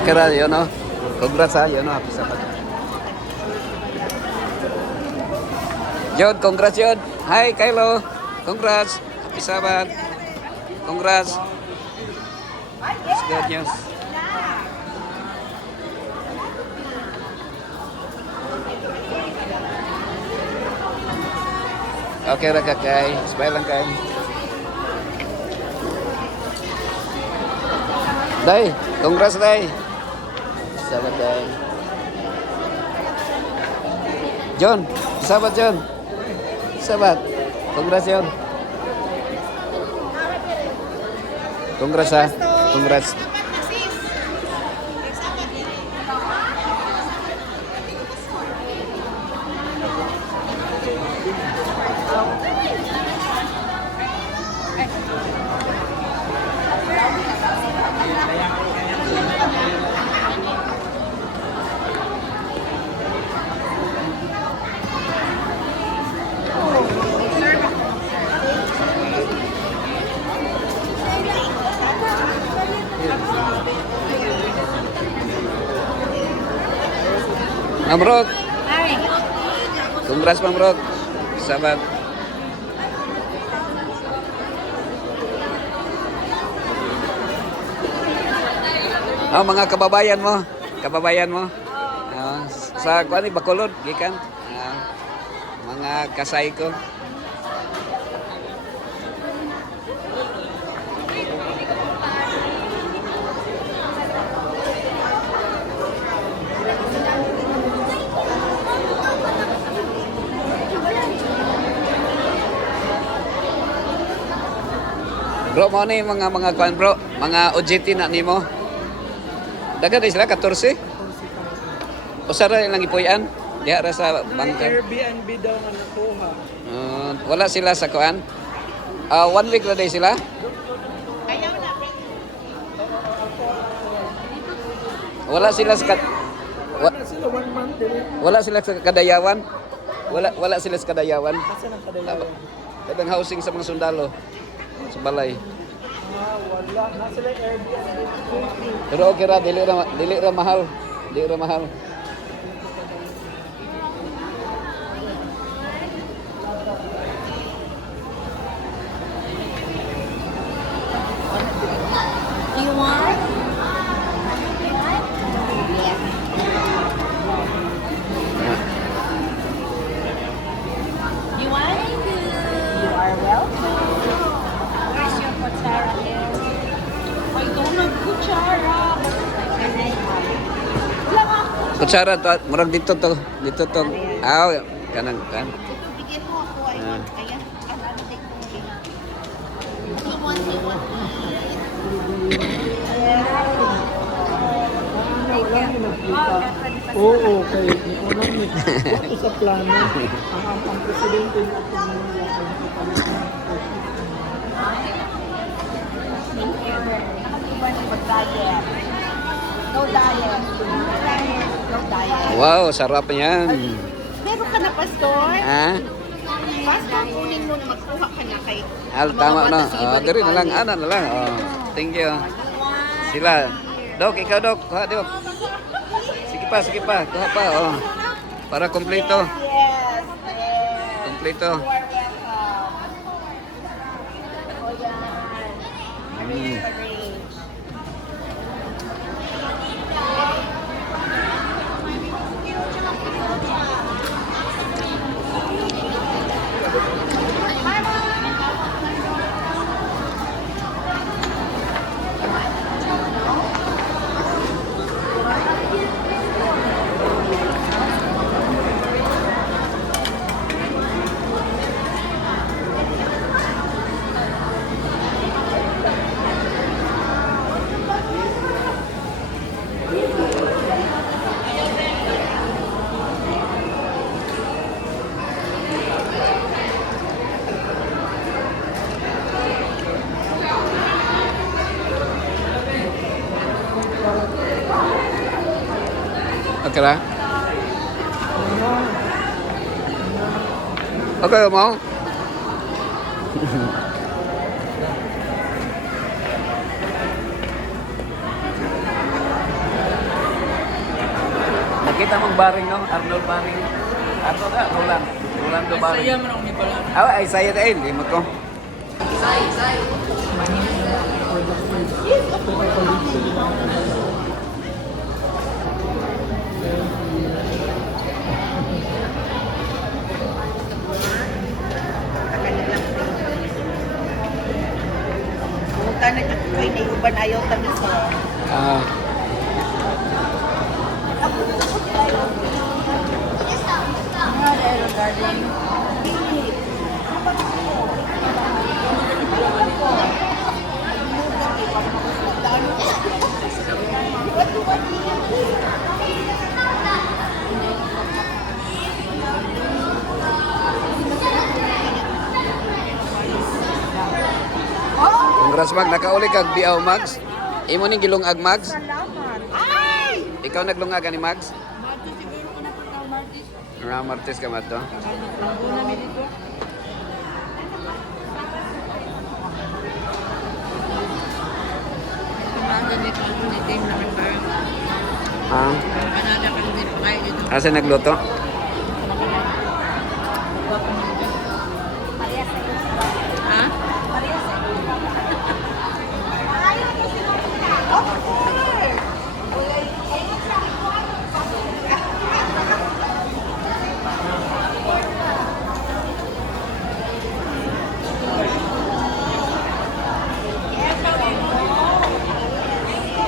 Okay ra, yun o. Congrats ha, yun o. Happy Sabbath. Jod, congrats Jod. Hi, Kylo. Congrats. Happy Sabbath. Congrats. It's good news. Okay ra kakay. Smile lang kay. Day, congrats Day. Sabat Day. John, sabat John. Sabat. Congrats John. Congrats ha. Congrats. Mamrod. Congrats Mamrod. Sabat. Oh, mga kababayan mo. Kababayan mo. Sa kuan ni Bacolod gikan. Mga kasay ko. Bro, mo ni mga kuan bro, mga OJT na nimo. Dagan din sila 14. Usa ra lang ipuy-an diha ra sa bangka. Airbnb daw nga natuha. Wala sila sa kuan. 1 week na day sila. Wala sila sa Sila 1 month din. wala sila sa Kadayawan. Wala sila sa Kadayawan. Kasi nang kadayawan. Kadang housing sa mga sundalo sa balay. Wala. Na sila Airbnb. Pero okay ra, dili ra mahal. Dili ra mahal. Do you want? You want? You are welcome. Where's your kutsara here? I don't have kutsara. Wala ka. Kutsara to, murag dito to. Dito to. Aw, kanang kan. Ito, bigyan mo ako. I want. Ayan. Ano din kong bigyan. You want, you want. Oo, kay economic. Ito sa plano. Ang presidente natin No diet. No diet. Wow, sarap niyan. Meron ka na, Pastor? Ha? Pastor, kunin mo na magkuha ka na kay... Tama na. Diri na lang, ana na lang. Thank you. Sila. Dok, ikaw Dok. Kuha Dok. Sige pa. Kuha pa. Para kompleto. Yes. Kompleto. You are welcome. O yan. Arrange. Okay lang? Okay mo? Nakita mong baring, no? Arnold Baring. Ato na, Roland. Rolando Baring. Saya man ang may pala. Ay, saya dahil. Limot ko. Buta na dito ko iniuban ayaw kami sa... Ah. Congrats Mag, nakauli kag biaw Mags. Imo ning gilungag Mags. Salamat. Ay! Ikaw naglungag ani Mags? Martis, siguro ko na pagkaw Martis. Martes ka mato. Una mi dito. Kumanda ni Kalmo ni Tim na member. Ah, Kanada ka din pa kayo dito. asa nagluto?